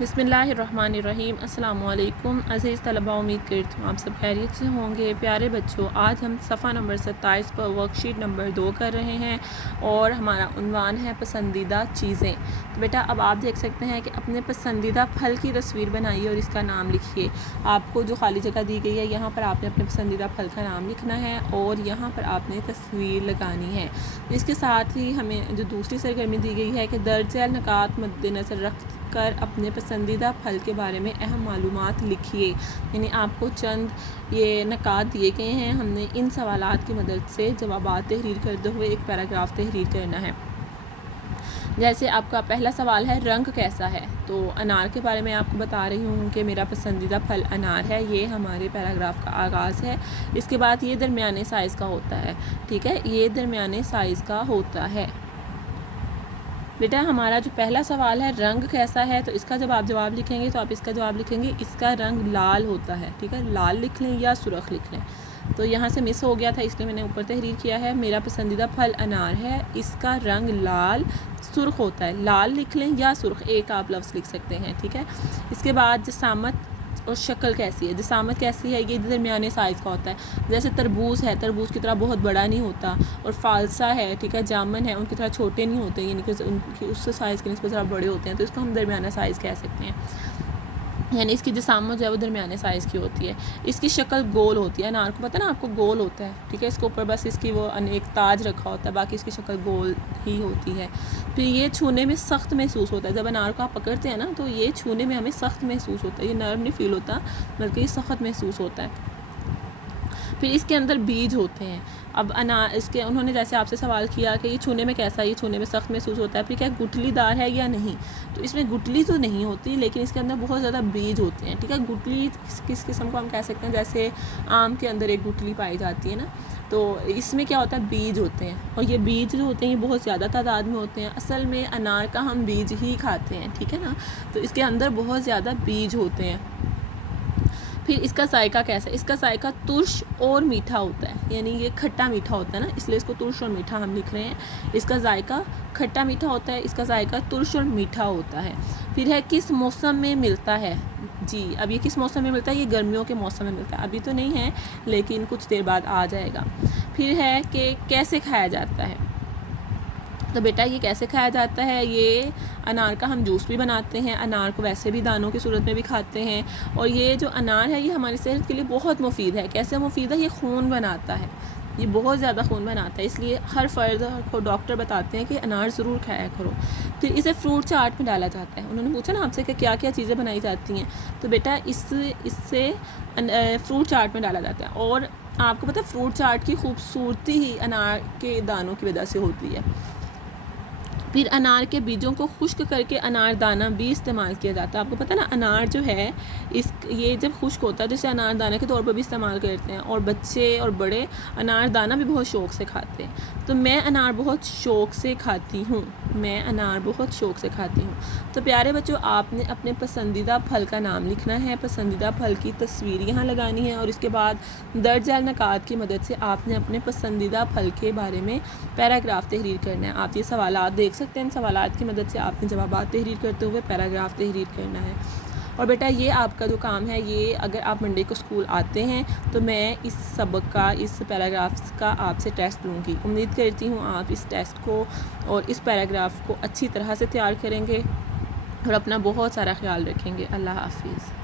बिस्मिल्लाहिर्रहमानिर्रहीम। अस्सलाम वालेकुम अज़ीज़ तलबा, उम्मीद करती हूँ आप सब खैरियत से होंगे। प्यारे बच्चों, आज हम सफ़ा नंबर 27 पर वर्कशीट नंबर 2 कर रहे हैं और हमारा उन्वान है पसंदीदा चीज़ें। तो बेटा अब आप देख सकते हैं कि अपने पसंदीदा फल की तस्वीर बनाइए और इसका नाम लिखिए। आपको जो खाली जगह दी गई है यहाँ पर आपने अपने पसंदीदा फल का नाम लिखना है और यहाँ पर आपने तस्वीर लगानी है। इसके साथ ही हमें जो दूसरी सरगर्मी दी गई है कि दर्ज झैल नकात मद्देनज़र रख कर अपने पसंदीदा फल के बारे में अहम मालूमात लिखिए। यानी आपको चंद ये नकात दिए गए हैं, हमने इन सवालात की मदद से जवाबात तहरीर करते हुए एक पैराग्राफ तहरीर करना है। जैसे आपका पहला सवाल है, रंग कैसा है? तो अनार के बारे में आपको बता रही हूँ कि मेरा पसंदीदा फल अनार है। ये हमारे पैराग्राफ का आगाज़ है। इसके बाद ये दरमियाने साइज़ का होता है। ठीक है, ये दरमियाने साइज़ का होता है। बेटा हमारा जो पहला सवाल है, रंग कैसा है, तो इसका जब आप जवाब लिखेंगे तो आप इसका जवाब लिखेंगे इसका रंग लाल होता है। ठीक है, लाल लिख लें या सुर्ख लिख लें। तो यहाँ से मिस हो गया था इसलिए मैंने ऊपर तहरीर किया है। मेरा पसंदीदा फल अनार है, इसका रंग लाल सुर्ख होता है। लाल लिख लें या सुर्ख, एक आप लफ्ज़ लिख सकते हैं। ठीक है, इसके बाद जसामत और शक्ल कैसी है? जसामत कैसी है? ये दरमियाने साइज़ का होता है। जैसे तरबूज है, तरबूज की तरह बहुत बड़ा नहीं होता, और फालसा है, ठीक है, जामुन है, उनकी तरह छोटे नहीं होते, यानी कि उनकी उस साइज़ के निस्बत ज़रा बड़े होते हैं, तो इसको हम दरमियाना साइज़ कह सकते हैं। यानी इसकी जसामत जो है वो दरमियाने साइज़ की होती है। इसकी शक्ल गोल होती है। अनार को पता है ना आपको, गोल होता है। ठीक है, इसके ऊपर बस इसकी वो एक ताज रखा होता है, बाकी इसकी शक्ल गोल ही होती है। फिर ये छूने में सख्त महसूस होता है। जब अनार को आप पकड़ते हैं ना तो ये छूने में हमें सख्त महसूस होता है। ये नरम नहीं फील होता, बल्कि ये सख्त महसूस होता है। फिर इसके अंदर बीज होते हैं। अब अनार इसके उन्होंने जैसे आपसे सवाल किया कि ये छूने में कैसा है, ये छूने में सख्त महसूस होता है, फिर क्या गुठलीदार है या नहीं? तो इसमें गुठली तो नहीं होती, लेकिन इसके अंदर बहुत ज़्यादा बीज होते हैं। ठीक है, गुठली किस किस्म को हम कह सकते हैं? जैसे आम के अंदर एक गुठली पाई जाती है ना, तो इसमें क्या होता है, बीज होते हैं, और ये बीज जो होते हैं ये बहुत ज़्यादा तादाद में होते हैं। असल में अनार का हम बीज ही खाते हैं। ठीक है ना, तो इसके अंदर बहुत ज़्यादा बीज होते हैं। फिर इसका जायका कैसा है? इसका जायका तुर्श और मीठा होता है, यानी ये खट्टा मीठा होता है ना, इसलिए इसको तुर्श और मीठा हम लिख रहे हैं। इसका जायका खट्टा मीठा होता है, इसका जायका तुर्श और मीठा होता है। फिर है, किस मौसम में मिलता है? जी, अब ये किस मौसम में मिलता है? ये गर्मियों के मौसम में मिलता है। अभी तो नहीं है, लेकिन कुछ देर बाद आ जाएगा। फिर है कि कैसे खाया जाता है? तो बेटा ये कैसे खाया जाता है? ये अनार का हम जूस भी बनाते हैं, अनार को वैसे भी दानों की सूरत में भी खाते हैं, और ये जो अनार है ये हमारी सेहत के लिए बहुत मुफीद है। कैसे मुफीद है? ये खून बनाता है, ये बहुत ज़्यादा खून बनाता है, इसलिए हर फ़र्द को डॉक्टर बताते हैं कि अनार ज़रूर खाया करो। फिर इसे फ्रूट चाट में डाला जाता है। उन्होंने पूछा ना आपसे कि क्या क्या चीज़ें बनाई जाती हैं, तो बेटा इससे फ्रूट चाट में डाला जाता है। और आपको पता है फ्रूट चाट की खूबसूरती ही अनार के दानों की वजह से होती है। फिर अनार के बीजों को खुश्क करके अनार दाना भी इस्तेमाल किया जाता है। आपको पता है ना, अनार जो है ये जब खुश्क होता है तो इसे अनार दाना के तौर पर भी इस्तेमाल करते हैं, और बच्चे और बड़े अनार दाना भी बहुत शौक़ से खाते हैं। तो मैं अनार बहुत शौक़ से खाती हूँ, मैं अनार बहुत शौक़ से खाती हूँ। तो प्यारे बच्चों, आपने अपने पसंदीदा फल का नाम लिखना है, पसंदीदा फल की तस्वीर यहाँ लगानी है, और इसके बाद दर्ज झैल नकात की मदद से आपने अपने पसंदीदा फल के बारे में पैराग्राफ तहरीर करना है। आप ये सवालात देख सकते हैं, इन सवालात की मदद से आपने जवाबात तहरीर करते हुए पैराग्राफ तहरीर करना है। और बेटा ये आपका जो काम है, ये अगर आप मंडे को स्कूल आते हैं तो मैं इस सबक का, इस पैराग्राफ्स का आपसे टेस्ट लूँगी। उम्मीद करती हूँ आप इस टेस्ट को और इस पैराग्राफ को अच्छी तरह से तैयार करेंगे और अपना बहुत सारा ख्याल रखेंगे। अल्लाह हाफिज़।